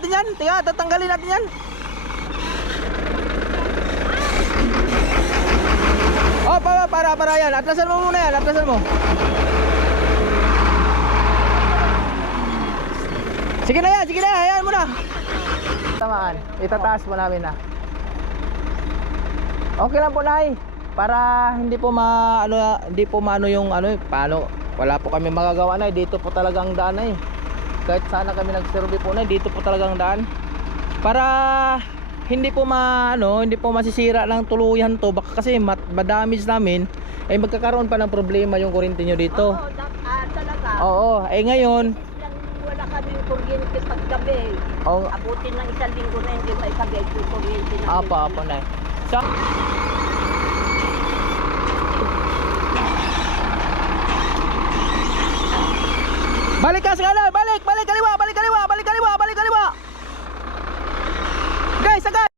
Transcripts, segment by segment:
natin yan. Tingnan, tatanggalin natin yan. Oh, para yan. Atlasan mo muna yan, atlasan mo. Sige na yan, hayaan mo na. Tamaan, itataas mo namin na. Okay lang po, Nay. Para hindi po maano yung paano. Wala po kami magagawa, Nay. Dito po talagang daan, Nay. Kahit sana kami nagsurvey po, Nay, dito po talagang daan. Para hindi po hindi po masisira ng tuluyan to. Baka kasi madamage namin ay magkakaroon pa ng problema yung kuryente nyo dito. Oo, talaga. Oo, ngayon Wala kami kuryente paggabi. oh, Abutin ng 1 linggo na hindi may kabit yung kuryente namin. apa, Nay. So, balik ka sa kanan, balik kaliwa. Guys, agad.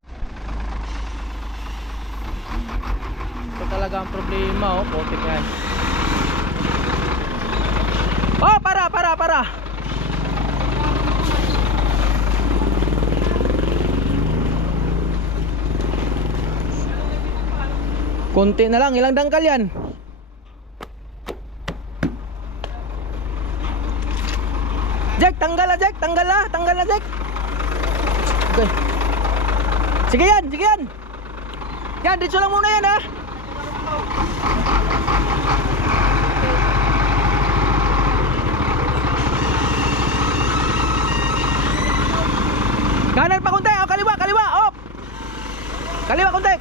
Ito talaga ang problema, putik yan. Oh, para. Konti na lang, ilang dangkal yan? Jack, tanggal na Jack. Okay. Sige yan. Yan, dito lang muna yan, ha. Kanan pa konti, kaliwa, op. Kaliwa konti.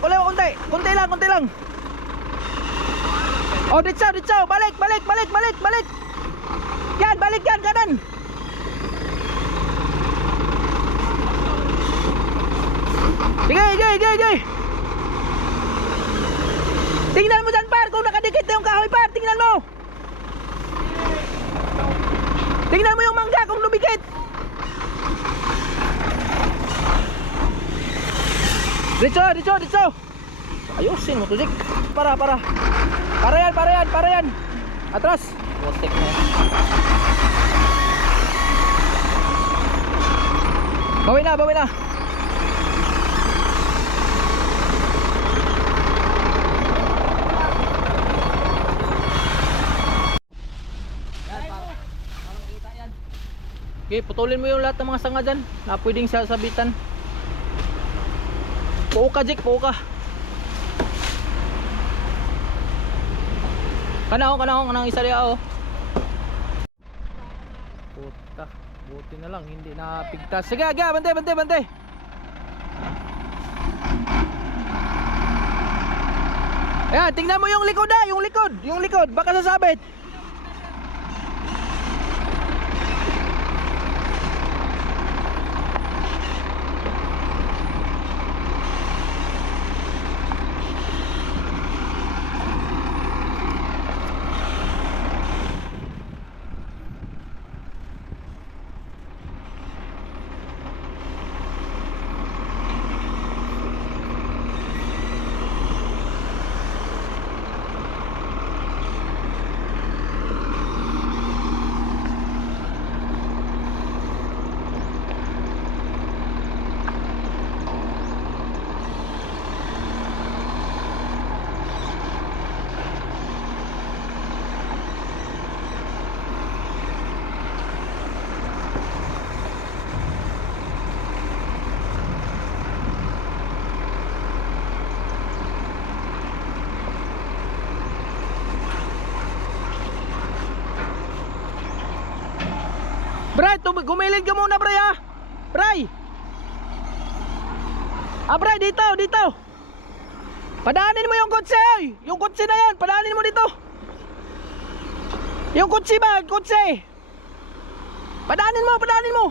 Konti lang. Oh, ditsaw, balik. Yan, balik yan, kanan. Sige. Tingnan mo dyan, par, kung nakadikit na yung kahoy, par, tingnan mo. Tingnan mo yung mangga kung lumikit. Ditso. Ayusin mo to, Zik. Para yan. Atras. Putik na yan. Bawi na. Okay, putulin mo yung lahat ng mga sanga dyan na pwedeng sabitan. Puo ka, Jake, Kanahong isa rin ako. Puta, buti na lang, hindi napigtas. Sige, bantay. Ayan, tingnan mo yung likod, yung likod, baka sasabit. Bray, gumilid ka muna, Bray, ha? Bray! Bray, dito! Padaanin mo yung kotse, oy! Yung kotse na yan, padaanin mo dito! Yung kotse ba? Kotse! Padaanin mo!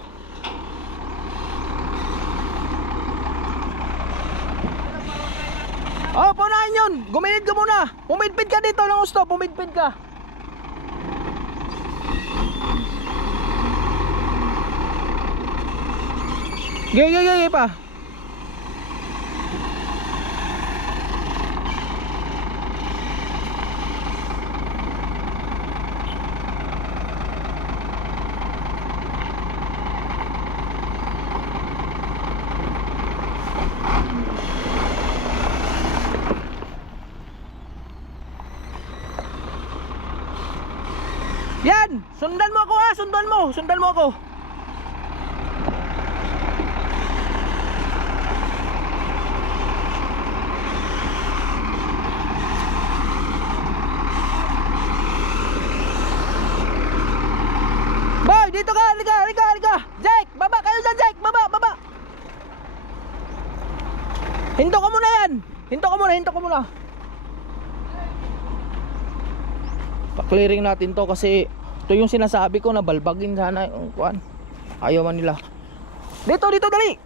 Oh, paunahin yun! Gumilid ka muna! Pumidpid ka dito ng gusto, pumidpid ka! Gay pa. sundan mo ako. Boy, dito ka, halika. Jake, baba kayo dyan, Jake, baba. Hinto ko muna yan. Hinto ko muna. Pa-clearing natin to kasi ito yung sinasabi ko na balbagin sana yung kuan. Ayaw man nila. Dito, dali.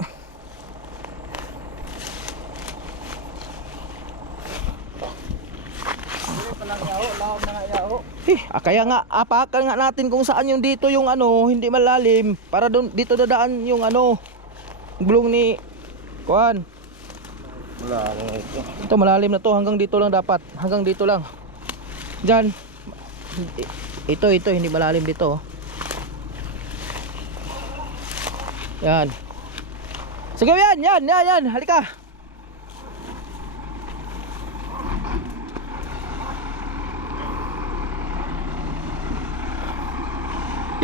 Kaya nga apakan nga natin kung saan yung dito yung ano, hindi malalim para doon dito dadaan yung ano, gulong ni kuan. Ito malalim na to, hanggang dito lang dapat. Hanggang dito lang. Diyan. Ito hindi malalim dito. Yan. Sige yan. Halika.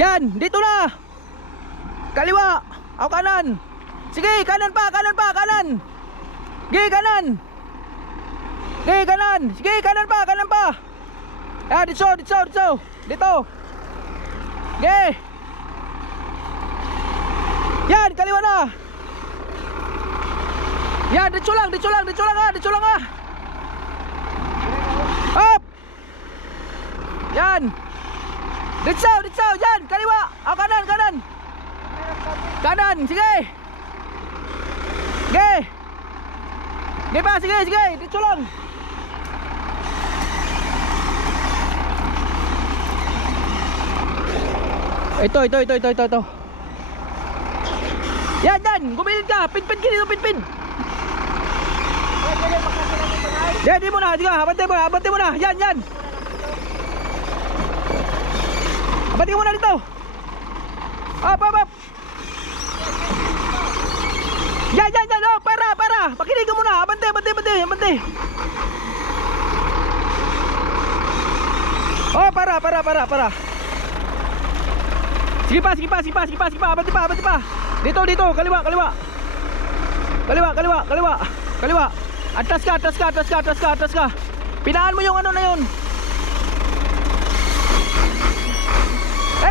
Yan, dito na. Kaliwa, o kanan. Sige, kanan pa. Sige, kanan. Sige, kanan pa. Ah, dito. Dito. Sige. Yan, kaliwa na. Yan, dito lang ah. Up. Yan. Dito, yan, kaliwa. O kanan. Kanan, sige. Sige. Sige, dito lang. Ito. Yan, gumilid ka. Pinpin ka dito, pinpin. Di mo na, sige, abante mo na. Yan. Abante mo na dito. Up. Yan, oh, para. Pakinig ka muna, abante. Oh, para. Sige pa, abante pa. Dito, kaliwa. Atras ka. Pinaan mo yung ano na yun.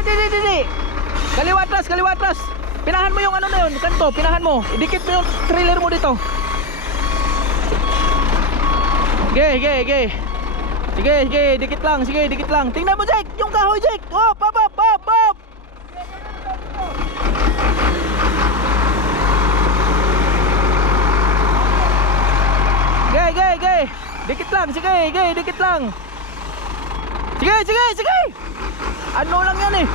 Di. Kaliwa atras. Pinahan mo yung ano na yun, kanto, pinahan mo. Idikit mo yung trailer mo dito. Sige. Sige, dikit lang. Tingnan mo, Jake, yung kahoy, Jake. Oh, pop. Sige. Dikit lang. Sige. Ano lang yan eh.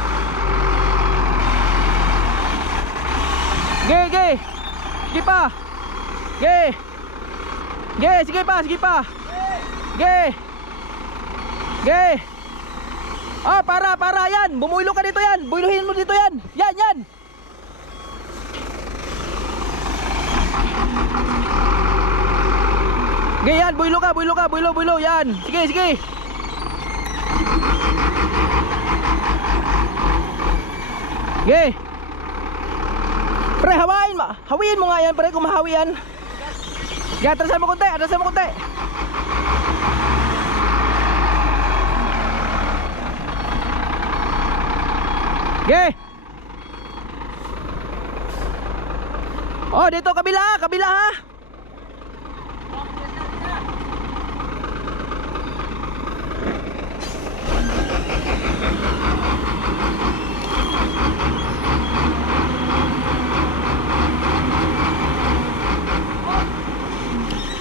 Sige pa. Sige pa. Ah, para yan. Bumuilo ka dito yan. Builuhin mo dito yan. Yan. Yan, builo ka. Yan. Sige. Pre, hawiin mo nga yan, pre, kung mahawi yan. Atrasan mo konti. Oh, dito kabila ha.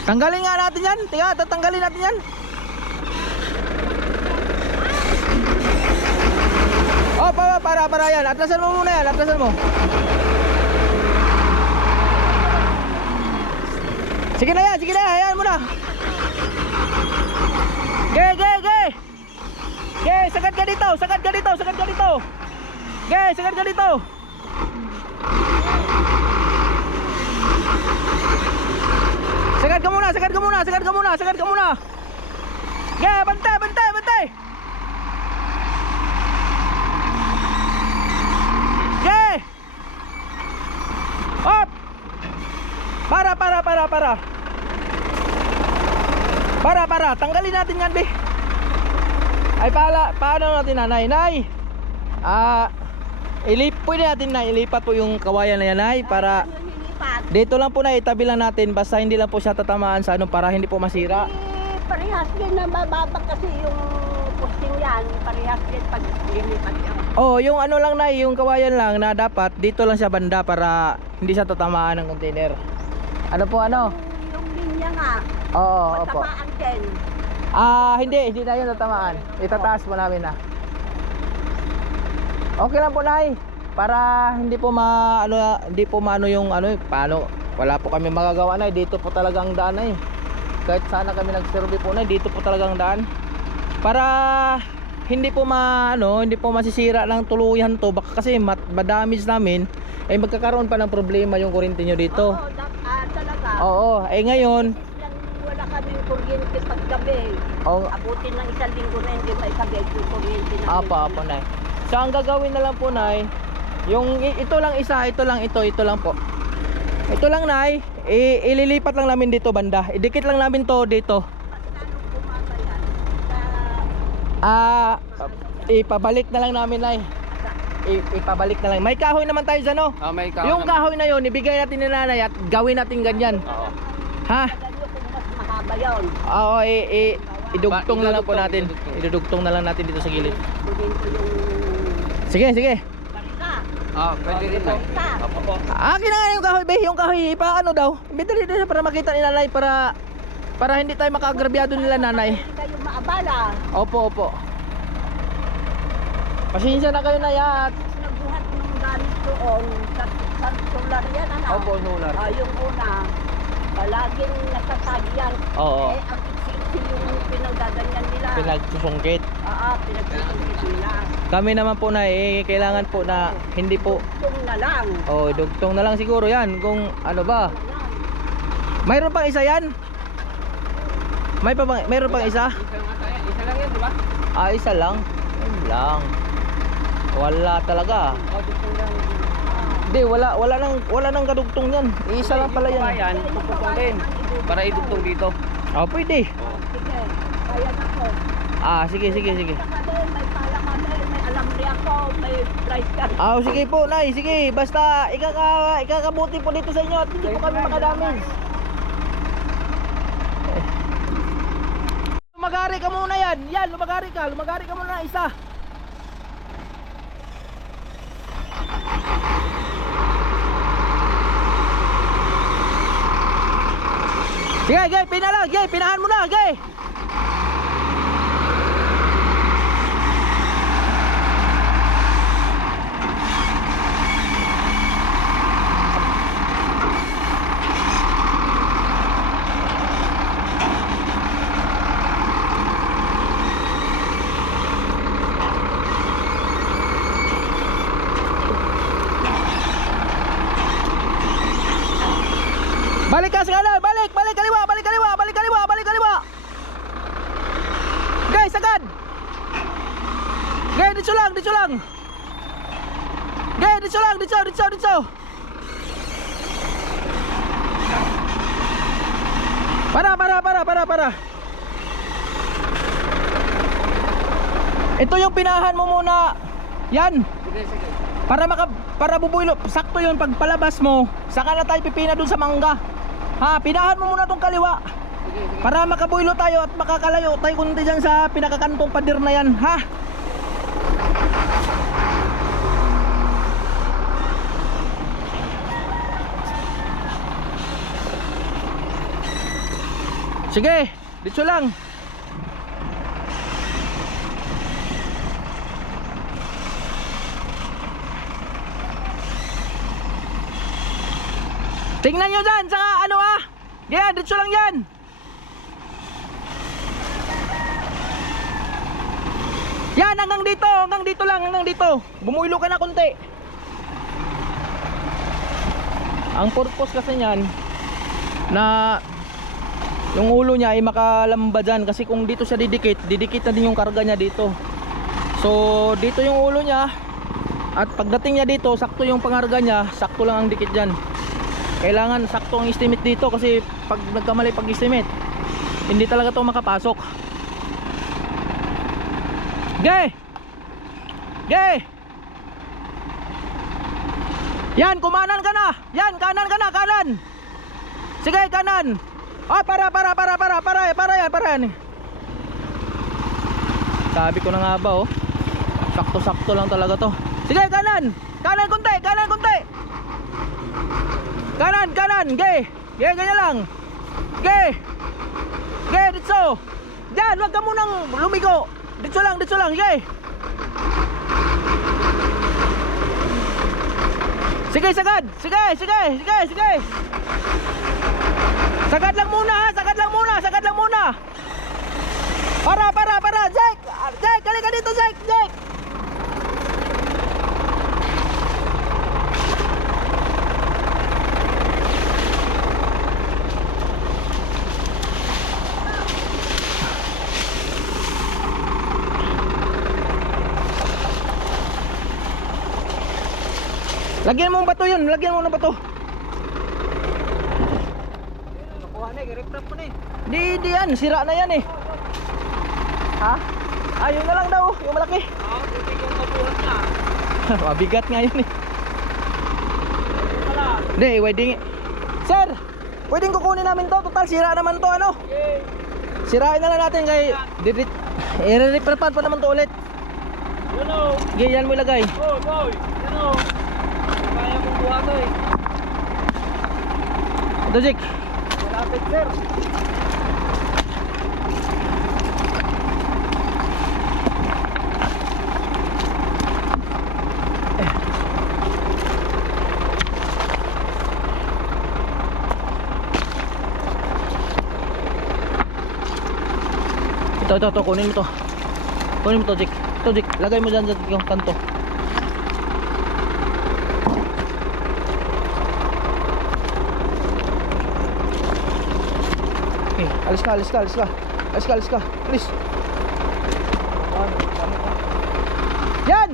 Tanggalin nga natin yan. Tatanggalin natin yan. Oh, para yan. Atrasan mo muna yan. Sige na yan. Hayaan mo na. Sagad ka dito. Sagad ka dito. Sagad ka muna. Bantay. Para, tanggalin natin yan, be. Ay, paano natin, nanay? Nay! Pwede natin na ilipat po yung kawayan na yan, nay, para Ano nilipat? dito lang po na itabi lang natin, basta hindi lang po siya tatamaan sa ano, para hindi po masira. Parehas din na mababa kasi yung posting yan. Parehas din pag lilipat yan. Oh, yung ano lang, nay, yung kawayan lang na dapat dito lang siya banda para hindi siya tatamaan ng container. Ano po, ano? Yung linya nga. Oo, opo. Matamaan din. Hindi tayo tatamaan. Itataas po namin na. Okay lang po, nay. Para hindi po maano yung ano, paano, wala po kami magagawa, nay. Dito po talaga ang daan, nay. Kahit sana kami nag-survey po, nay, dito po talaga ang daan. Para hindi po masisira ng tuluyan to, baka kasi madamage namin ay magkakaroon pa ng problema yung kuryente nyo dito. Oo, talaga. Oo, ngayon, Yan, wala kaming kuryente pag gabi. oh, Abutin ng isang linggo na hindi maikabit yung kuryente namin. apa, nay. So ang gagawin na lang po, nay, yung ito lang isa, ito lang po. Ito lang, nay, ililipat lang namin dito banda. Idikit lang namin to dito. Magkano bumaba yan? Ipabalik na lang namin, nay. Ipabalik na lang. May kahoy naman tayo dyan, no? May kahoy Yung naman. kahoy na yun, ibigay natin ni nanay at gawin natin ganyan. Oo. Ha? Ganyo kung mas mahaba yun. Oo, idugtong na lang po Idudugtong, natin. idudugtong. Idudugtong na lang natin dito sa gilid. Bugin ko yung Sige. barika. Pwede rin na. Barika. Opo. Kinangan yung kahoy, be. Yung kahoy, paano daw? Imbita dito siya para makita ni nanay, para hindi tayo makaagrabyado nila, nanay. Hindi kayo maabala. Opo. Pasensya na kayo na yan. Nagbuhat ng gamit doon sa solar yan, ano? Opo, solar. Yung una, palaging nasasagyan. Oo. Ang iksi-iksi yung pinagdaganyan nila. Pinagsusungkit. Pinagsusungkit nila. Kami naman po na kailangan po na hindi po. Dugtong na lang. Dugtong na lang siguro yan. Kung ano ba. Mayroon pang isa yan? Mayroon pang isa? Isa lang yan, di ba? Isa lang. Ayun lang. Wala talaga. Dugtong lang. Hindi, wala nang kadugtong yan. Isa lang pala yan. Yan, puputong din. Para idugtong dito. Pwede. Sige, kaya na ko. Sige. May pala kami, may alambre ako, may price card. Sige po, nay. Sige, basta ikakabuti po dito sa inyo at hindi po kami makadamage. Lumagari ka muna yan. Lumagari ka muna ng isa. Sige, pinahan mo na, ge. Balik ka sa kanan, balik kaliwa. Guys, agad. Guys, dito lang. Guys, dito. Para. Ito yung pinahan mo muna. Yan. Sige. Para bubuilo. Sakto yun pag palabas mo. Saka na tayo pipina dun sa mangga. Pinahan mo muna tong kaliwa. Sige. Para makabuilo tayo at makakalayo tayo kunti dyan sa pinakakantong pader na yan, ha? Sige, dito lang. Tingnan nyo dyan, saka ano yan, dito lang yan. Yan, hanggang dito lang. Bumuilo ka na konti. Ang purpose kasi niyan na yung ulo niya ay makalamba dyan. Kasi kung dito siya didikit na din yung karga niya dito. So dito yung ulo niya. At pagdating niya dito, sakto yung pangarga niya, sakto lang ang dikit dyan. Kailangan sakto ang estimate dito kasi pag nagkamali pag estimate, hindi talaga to makapasok. Gay! Gay! Yan, kumanan ka na. Yan, kanan ka na, kanan. Sige, kanan. Ah, para yan. Sabi ko na nga ba, oh. Sakto-sakto lang talaga to. Sige, kanan. Kanan konti, kanan konti. Kanan, gay. Gay, ganyan lang. Gay. Gay, ditso. Diyan, wag ka munang lumigo. Ditso lang, gay. Sige, sagad. Sige. Sagad lang muna. Para. Jack, halika dito, Jack. Lagyan mo ng bato yun, ng bato. Nakuha na, i-refrap mo na eh. Di yan, sira na yan eh. Ha? Ayun na lang daw, yung malaki. Buti yung mabuhat niya. Mabigat nga yun eh. Wala. Hindi, pwedeng. Sir, pwedeng kukunin namin to. Total, sira naman to, ano? Okay. Sirain na lang natin kay i-reprepan pa naman to ulit. Yun o. Yan mo ilagay. Boy. Yun o. Kaya mong buha to eh. Ito, Jake. Malapit, sir. Ito, kunin mo to. Kunin mo to, Jake. Ito, Jake. Lagay mo dyan yung kanto. Okay, alis ka. Please. Yan!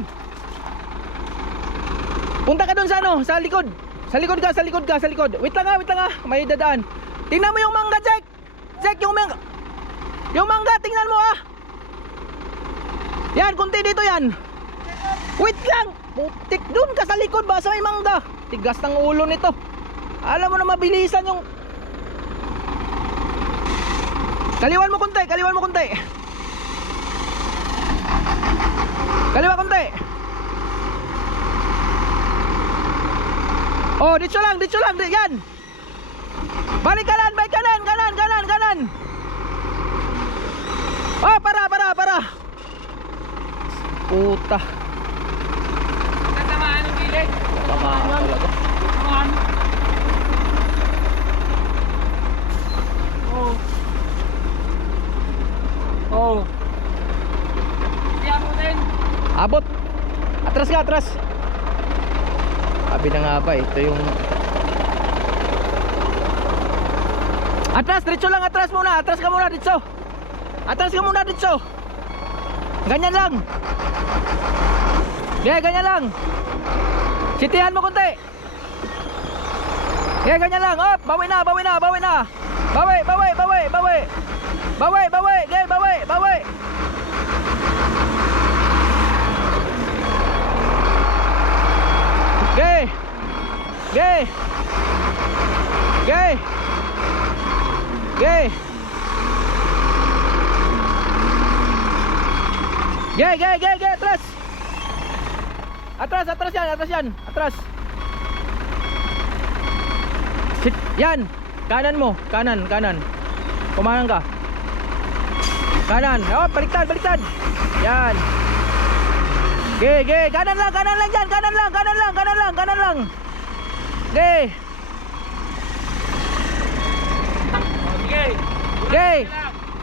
Punta ka dun sa ano, sa likod. Sa likod. Wait lang ha. May dadaan. Tingnan mo yung mangga, Jake. Jake, yung mangga, tingnan mo ah. Yan, kunti dito yan. Wait lang. Putik dun ka sa likod ba sa may mangga. Tigas ng ulo nito. Alam mo na mabilisan yung. Kaliwan mo konti. Kaliwa konti. Oh, dito lang. Yan. Balik kanan. Oh, para. Puta. Tatamaan yung gilid. Tamaan talaga. Tatamaan. Oh. Kaya mo din. Abot. Atras. Sabi na nga ba, ito yung atras, diretso lang, atras ka muna dito. Ganyan lang. Ganyan lang. Sitihan mo konti. Ganyan lang. Op, bawi na. Bawi. Atras. Yan. Kanan mo. Kanan. Kumanan ka. Kanan. Oh, baliktad. Yan. Kanan lang dyan. Kanan lang.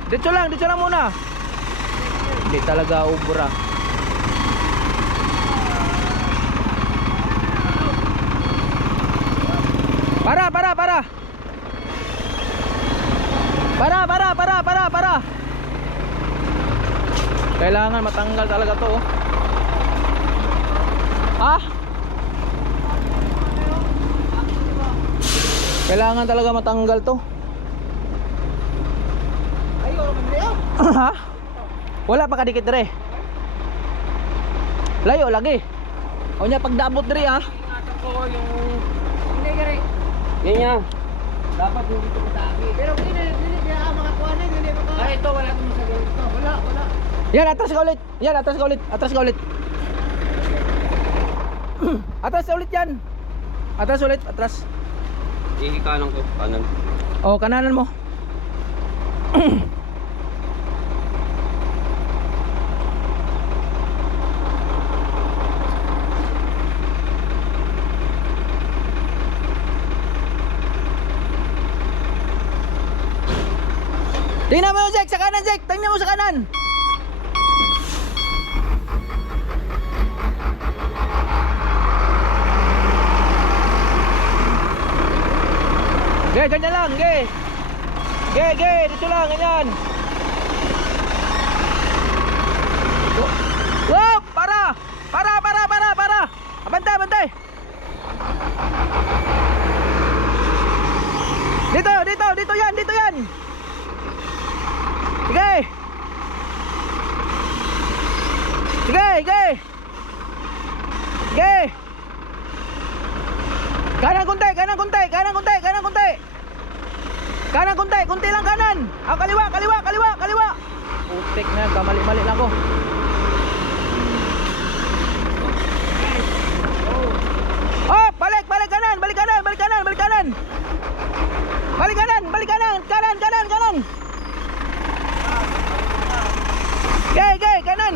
Dito lang muna. Hindi talaga ubra. Para. Kailangan matanggal talaga to. Ha? Kailangan talaga matanggal to. Ayo, mandiyo. Ha? Wala pa kadikit dire. Layo lagi. O nya pagdaabot dire ha. Ingatan ko yung... Hindi, gari. Ganyan. Dapat yung dito mataki. Pero hindi kaya makakuha na, hindi maka... Ay, ito, wala itong masagal ito. Wala. Yan, atras ka ulit. Yan, atras ka ulit. Atras ka ulit. Atras ka ulit yan. Atras ulit, atras. Ihikanan ko, kanan. O, kananan mo. Tingnan mo yung Jack, sa kanan Jack. Tingnan mo sa kanan. Ge, ganyan lang, ge. Ge, dito lang, ganyan. Wow, para. Abantay. Dito yan. Sige. Kanan konti. Konti lang kanan. Kaliwa. Putik na, kamali-mali lang ko. Oh, balik kanan. Kanan. Ge, kanan.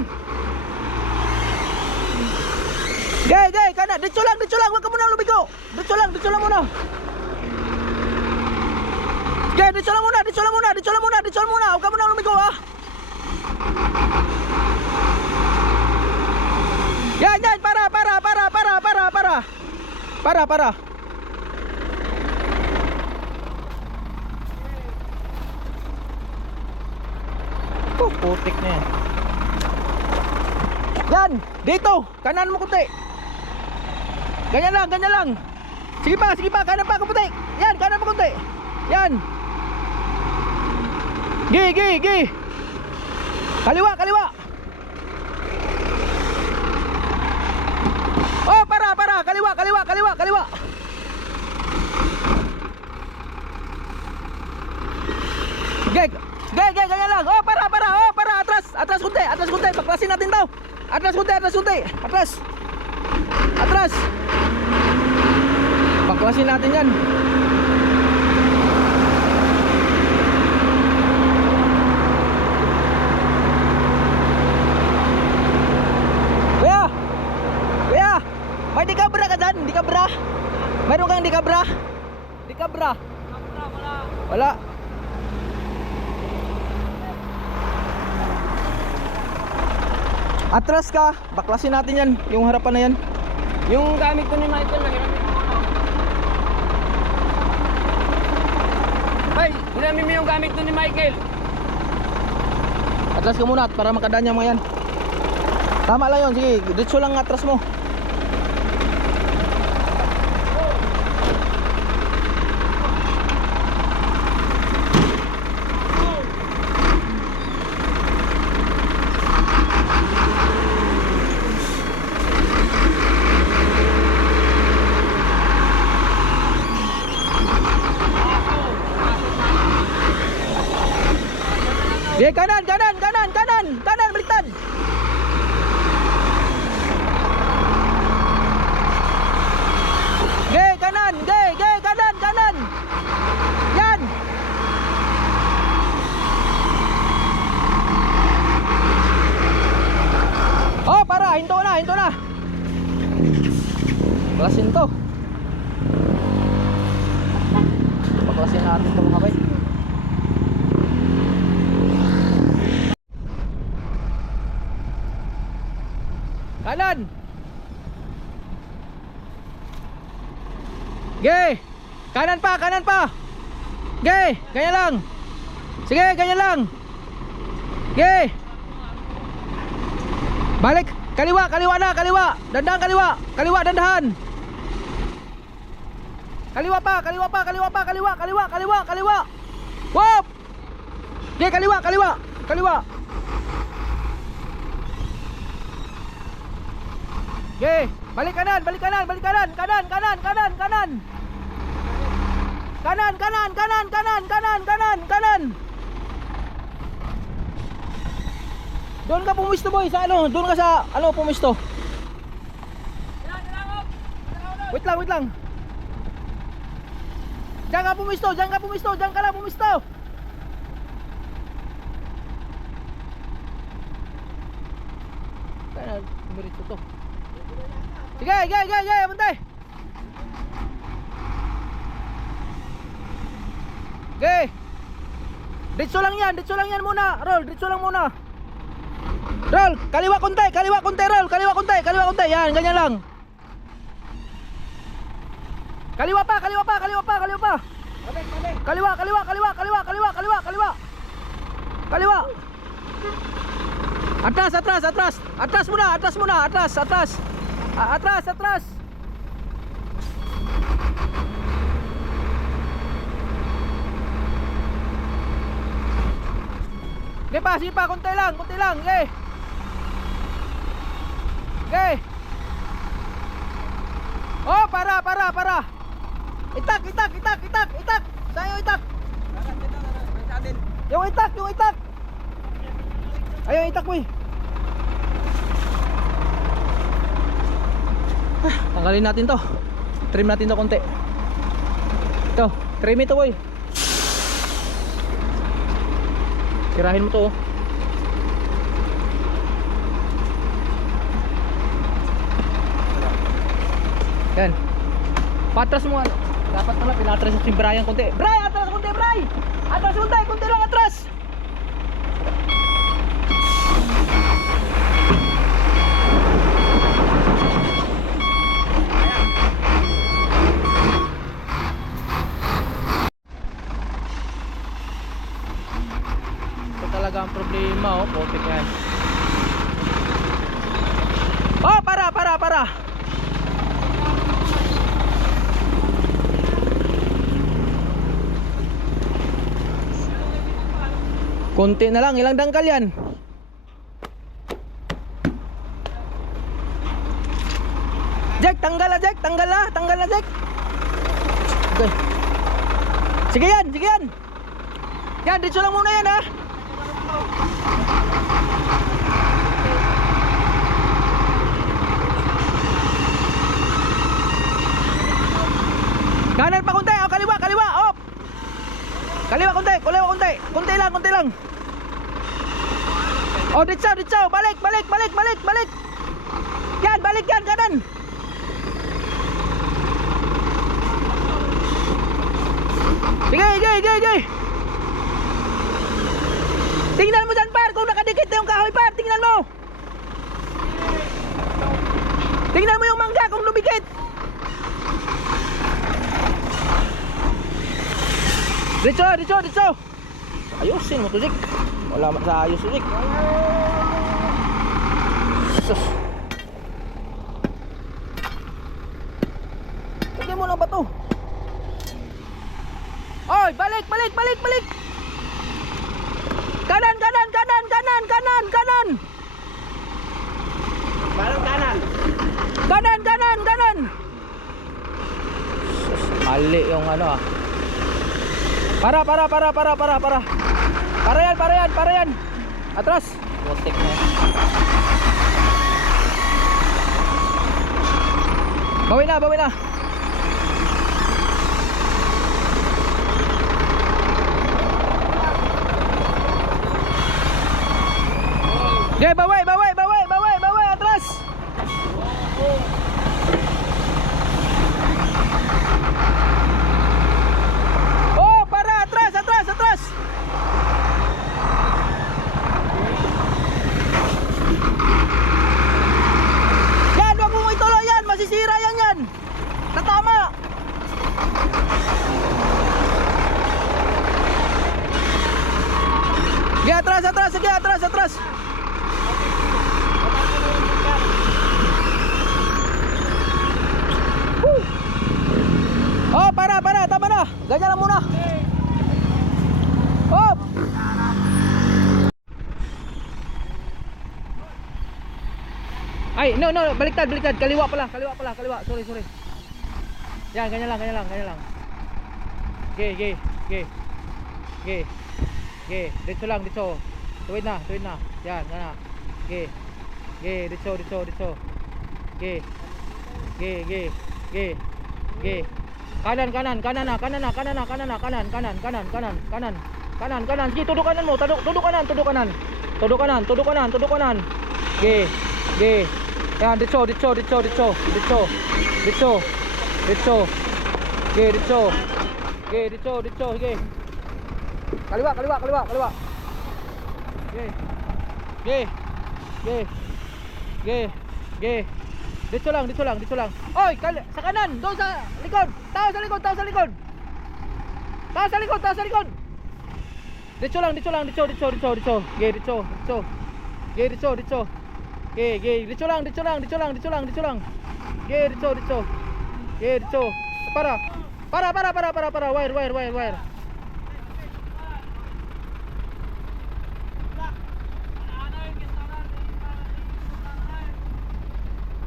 Ge, kanan. Dito lang, wag ka muna lumigo. Dito lang muna. Ge, dito lang muna. Huwag ka muna lumigo ha. Yan, para. Oh, putik na yan. Yan, dito, kanan mo kunti. Ganyan lang. Sige pa, kanan pa kunti. Yan, kanan mo kunti. Yan. Gi. Kaliwa. Oh, para. Kaliwa. Ge, ganyan lang. Oh, para. Atras kunti. Paklasin natin daw. Atras kunti. Atras. Paklasin natin yan. Kuya, may dikabra ka dyan? Dikabra? Meron kang dikabra? Wala. Atras ka, baklasin natin yan. Yung harapan na yan. Yung gamit ko ni Michael, nagamit ko ano. Ay, ginamit mo yung gamit ko ni Michael. Atras ka muna para makadaan yung mga yan. Tama lang yun, sige, dito lang atras mo. Sige, kanan, baliktad. Kanan. Yan. Oh, para, hinto na. Klasin to. Paklasin natin ito mga bay. Kanan. Ge, kanan pa. Ge, ganyan lang. Sige, ganyan lang. Ge. Balik, kaliwa. Dandahan kaliwa. Dandahan. Kaliwa pa, kaliwa pa, kaliwa pa, kaliwa, kaliwa, kaliwa, kaliwa. Wop! Okay, kaliwa, kaliwa, kaliwa. Okay, balik kanan, balik kanan, balik kanan, kanan, kanan, kanan, kanan. Kanan, kanan, kanan, kanan, kanan, kanan, kanan. Doon ka pumisto boy, sa ano, doon ka sa ano pumisto. Wait lang, wait lang. Diyan ka pumisto, diyan ka pumisto, diyan ka lang pumisto. Kaya diretso to. Sige, sige, sige, sige, bantay. Sige. Diretso lang yan muna. Roll, diretso lang muna. Roll, kaliwa konti, roll, kaliwa konti. Yan, ganyan lang. Kaliwa pa, kaliwa pa, kaliwa pa, kaliwa pa. Kaliwa, kaliwa, kaliwa, kaliwa, kaliwa, kaliwa, kaliwa. Kaliwa. Atras, atras, atras. Atras muna, atras muna, atras, atras. Atras, atras. Sige pa, konti lang, konti lang. Okay. Okay. Oh, para. Itak. Sa'yo itak. Yung itak. Ayun, itak mo eh. Tanggalin natin to. Trim natin to konti. Ito, trim ito boy. Tirahin mo to oh. Yan. Patras mo ano. Dapat pala pinatras si Brian konti. Bray, atras konti, Bray. Atras konti, konti lang atras. Ito talaga ang problema oh, putik yan. Oh, para. Konti na lang, ilang dangkal yan? Jack, tanggal na Jack. Okay. Sige yan. Yan, dito lang muna yan ha. Kanan pa konti, oh, kaliwa, op. Kaliwa konti. Konti lang. Oh, ditso, balik. Yan, balik yan, kanan. Sige. Tingnan mo dyan, par, kung nakadikit na yung kahoy, par, tingnan mo. Tingnan mo yung mangga kung lumikit. Ditso. Ayusin mo to, Zik. Wala man sa ayos, Zik. Sus. Lagyan mo lang ba to? Oy, balik. Kanan. Parang kanan. Kanan. Sus, mali yung ano ah. Para. Para yan. Atras. Putik na. Bawi na. Okay, bawi, atras. Oh, para, atras. Yan, wag mong ituloy yan, masisira yan. Tatama. Okay, atras. Oh, Oh, para, tama na. Ganyan lang muna. Hop! Ay, no, baliktad. Kaliwa pala. Sorry. Yan, ganyan lang. Okay. Dito lang. Tuwid na. Yan, na. Okay. Dito. Okay. Kanan. Sige, tudok kanan mo. Tudok kanan. Okay. Yan, dito. Okay, dito. Sige. Kaliwa. Okay. Dito lang. Oy, sa kanan, doon sa likod. Tao sa likod. Dito lang. Okay, dito. Okay, dito lang. Okay, dito. Para. Wire.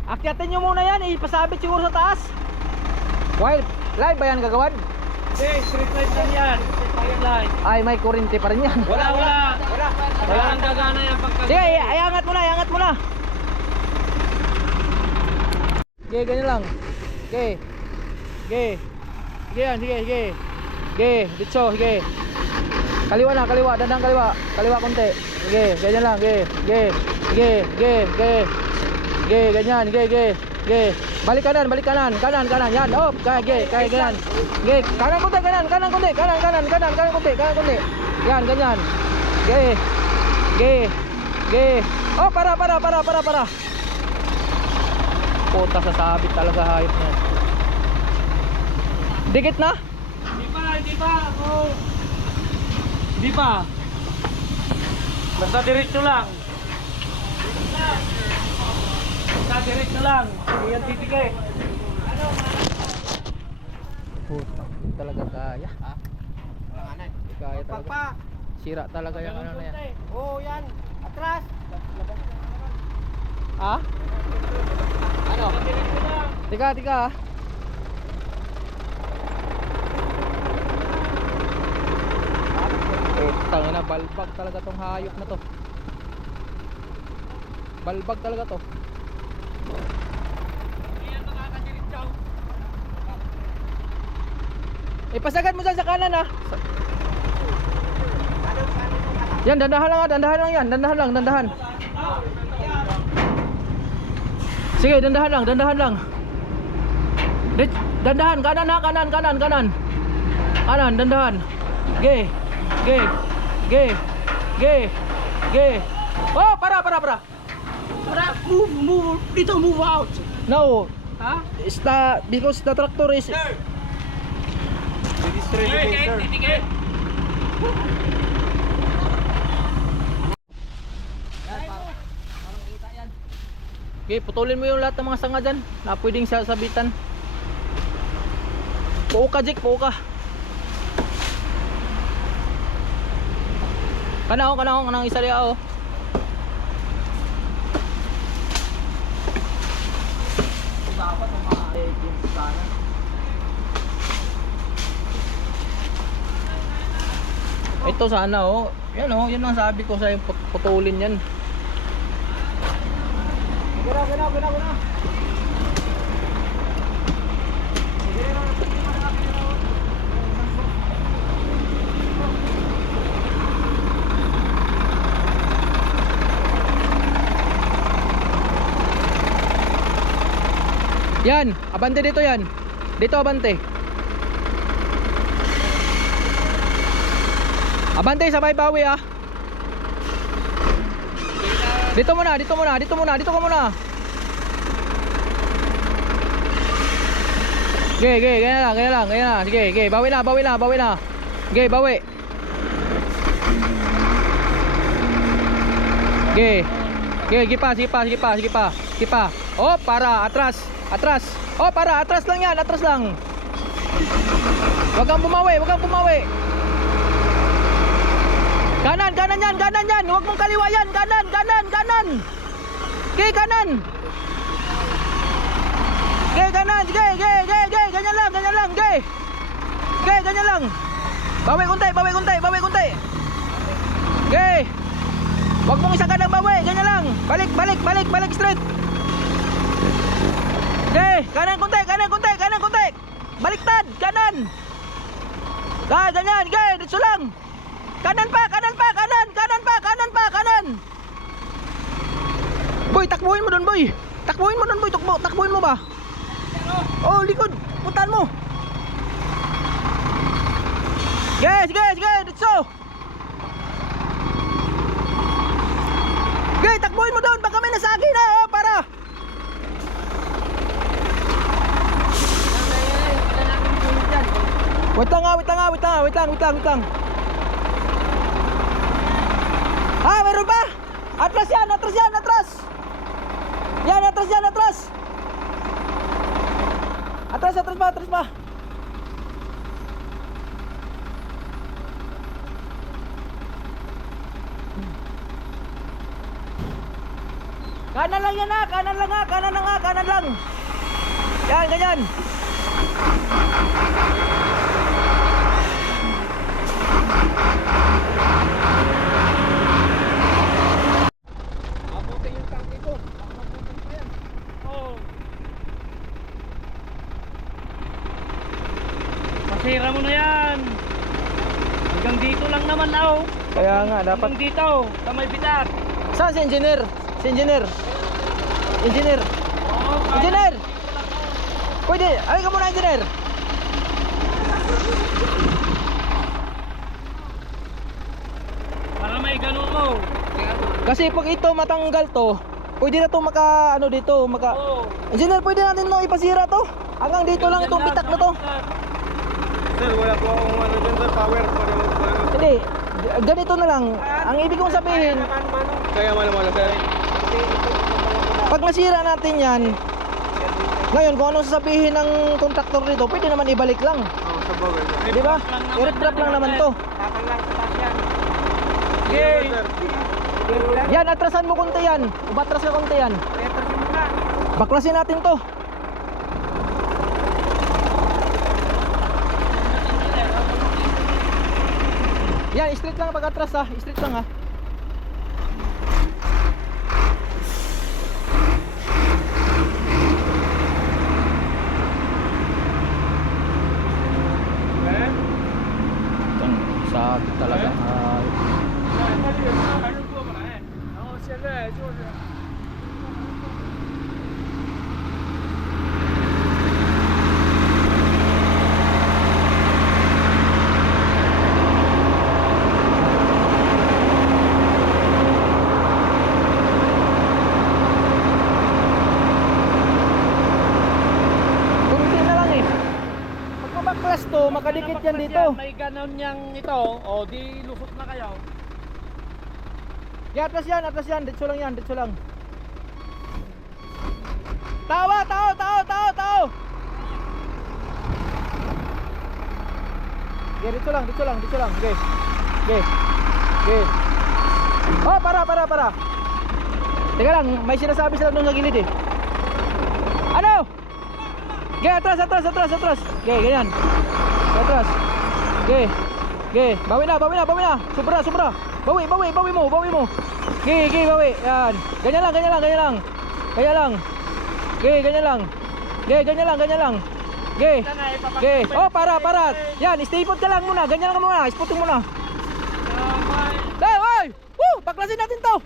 Akyatin nyo muna yan, ipasabit siguro sa taas. Wire, live ba yan gagawin? Street light lang yan. Street light. Ay, may kurente pa rin yan. Wala nang gagana yan pagka. Sige, iangat mo na. Okay, ganyan lang. Okay. Sige yan, sige. Dito, sige. Kaliwa, dandang kaliwa. Kaliwa konti. Sige, ganyan lang, sige. Ganyan, sige. Balik kanan. Kanan. Yan, op. Kaya ganyan. Sige, kanan konti. Kanan konti. Yan, ganyan. Sige. Oh, para. Puta, sasabit talaga hayop na. Dikit na? Hindi pa. Basta diretso lang. Hindi yan titigay. Puta, hindi talaga kaya. Hindi kaya talaga. Sira talaga yung ano na yan. Oo, yan. Atras. Ah? Ano? Tika. Tangina, balbag talaga tong hayop na to. Balbag talaga to. Ipasagad mo dyan sa kanan ha. Yan, dandahan lang yan. Dandahan. Sige, dandahan lang. Dandahan, kanan ha, kanan. Kanan, dandahan. Ge. Oh, para. Move. Dito, move out. No. Ha? Because the tractor is Titigay. Okay, putulin mo yung lahat ng mga sanga dyan na pwedeng sasabitan. Puo ka, Jake, puo ka. Kanang isa liya oh. Dapat umaayos sana. Ito sana oh. Yan oh, yan ang sabi ko sa yung putulin yan. Gana. Yan, abante dito yan. Dito abante. Abante, sabay bawi ah. Dito muna. Dito ka muna. Ganyan lang. Sige, bawi na. Sige, bawi. Sige pa. Oh, para, atras. Oh, para, atras lang yan, Wag kang bumawi, wag kang bumawi. Kanan, kanan yan, kanan yan. Huwag mong kaliwa yan. Kanan, kanan, kanan. Okay, kanan. Okay, kanan. Okay, okay, okay, okay. Ganyan lang, okay. Okay, ganyan lang. Bawi kunti, bawi kunti, bawi kunti. Okay. Huwag mong isagad ang bawi, ganyan lang. Balik, balik, balik, balik straight. Okay, kanan kunti, kanan kunti, kanan kunti. Baliktad, kanan. Ah, ganyan, okay, dito lang. Kanan pa, kanan pa, kanan, kanan pa, kanan pa, kanan. Boy, takbuhin mo doon, boy. Takbuhin mo doon, boy. Takbuhin mo ba? Oh, likod. Puntahan mo. Yes, yes, yes. Dito. Okay, takbuhin mo doon. Baka may nasagi na, oh, para. Wait lang, wait lang, wait lang, wait lang, wait lang, wait lang. Ah, meron pa? Atras yan, atras yan, atras. Yan, atras yan, atras. Atras, atras pa, atras pa. Kanan lang yan ha, kanan lang ha, kanan lang ha, kanan lang. Yan, ganyan. Masira mo na yan. Hanggang dito lang naman oh. Kaya nga, dapat. Hanggang dito, sa may bitat. Saan si engineer? Si engineer. Engineer. Engineer. Pwede, ay ka muna engineer. Para may ganun mo. Kasi pag ito matanggal to, pwede na to maka ano dito, maka. Oo. Engineer, pwede natin no ipasira to. Hanggang dito lang itong bitak na to. Sir, wala po akong ano dyan sir, power pa naman. Hindi, ganito na lang. Ang ibig kong sabihin, Kaya mano sir. pag nasira natin yan, ngayon kung anong sasabihin ng kontraktor dito, pwede naman ibalik lang. Oo, sa bagay sir. Di ba? I-retrap lang naman to. Tatang lang sa taas yan. Sige sir. Yan, atrasan mo konti yan. Ubatras ka konti yan. Baklasin natin to. Yan, straight lang pag atras ha. Straight lang ha. Sabi talaga. Kunti na lang eh. Pag mabaklas to, makadikit yan dito. May ganon niyang ito, o di lusot na kayo. Yan, atras yan, atras yan. Ditso lang yan, ditso lang. Tawa, tao, tao, tao, tao. Okay, ditso lang, ditso lang, ditso lang. Okay. Okay. Okay. Oh, para. Teka lang, may sinasabi sila doon sa gilid eh. Ano? Okay, atras. Okay, ganyan. Atras. Okay. Okay, bawi na. Sobra. Bawi mo. Okay, bawi. Yan. Ganyan lang. Okay, ganyan lang. Okay. Oh, para. Yan, stay put ka lang muna. Ganyan lang muna. Isputin mo na. Hoy! Woo! Baklasin natin to.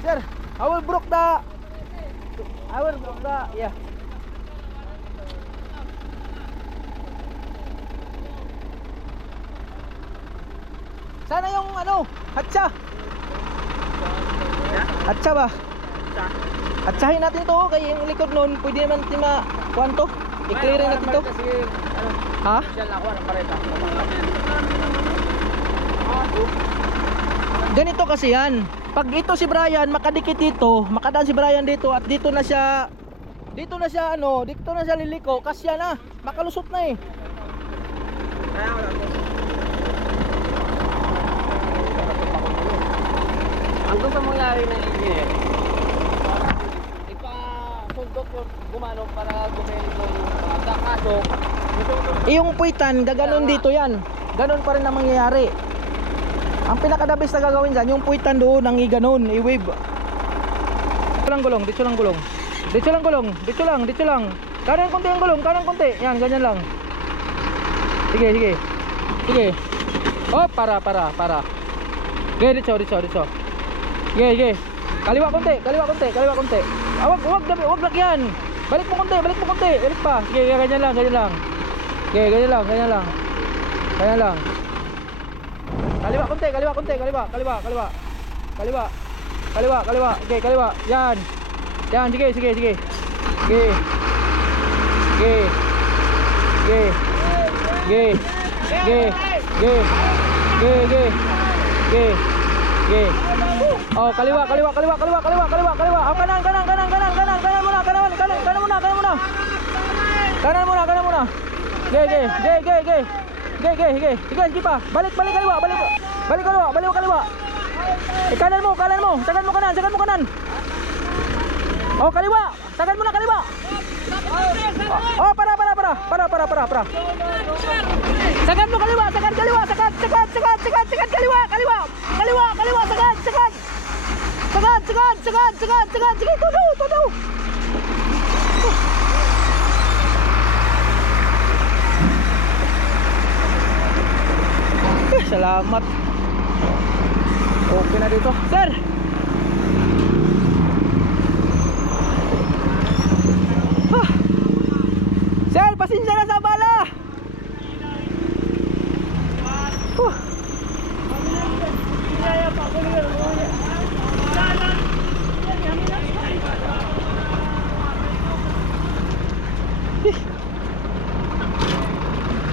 Sir, I will broke the yeah. Sana yung ano, hatsa. Hatsa ba? Hatsahin natin to, kaya yung likod nun, pwede naman natin kuhan to. I-clearin natin to. Ha? Ganito kasi yan. Pag ito si Brian, makadikit dito, makadaan si Brian dito at dito na siya liliko, kasya na, makalusot na eh. Kaya wala po. Ang gusto mangyari ng engineer, ipasundot yung gumano para gumili ko yung mga kaso. Yung puwitan, gaganon dito yan. Ganon pa rin ang mangyayari. Ang pinakadabis na gagawin dyan, yung puwitan doon, ang iganon, i-wave. Dito lang gulong, dito lang gulong. Dito lang gulong, dito lang, dito lang. Kanan konti ang gulong, kanan konti. Yan, ganyan lang. Sige, sige. Sige. Oh, para. Sige, dito. Sige, sige. Kaliwa konti. Wag lakyan. Balik mo konti. Balik pa. Sige, ganyan lang. Sige, ganyan lang. Kaliwa konti. Kaliwa. Okay, kaliwa. Yan. Sige. Oh, kaliwa. Oh, kanan muna. Sige pa. Balik kaliwa. Balik kaliwa. Kanan mo. Sagan mo kanan. Oh, kaliwa. Sagan mo na kaliwa. Oh, para. Sagan mo kaliwa. Sagan kaliwa. Sige, tudo. Salamat. Okay na dito, sir. Sir, pasensya na sa bala.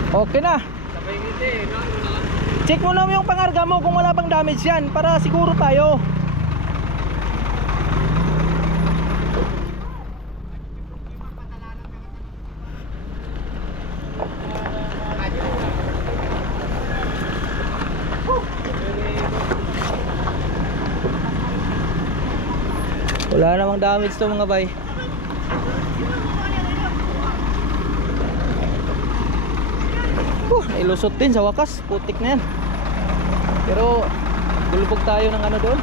Okay na. Check mo na yung pangarga mo kung wala bang damage yan para siguro tayo. Wala namang damage to mga bay. Nailusot din sa wakas, putik na yan. Pero gulubog tayo ng ano doon.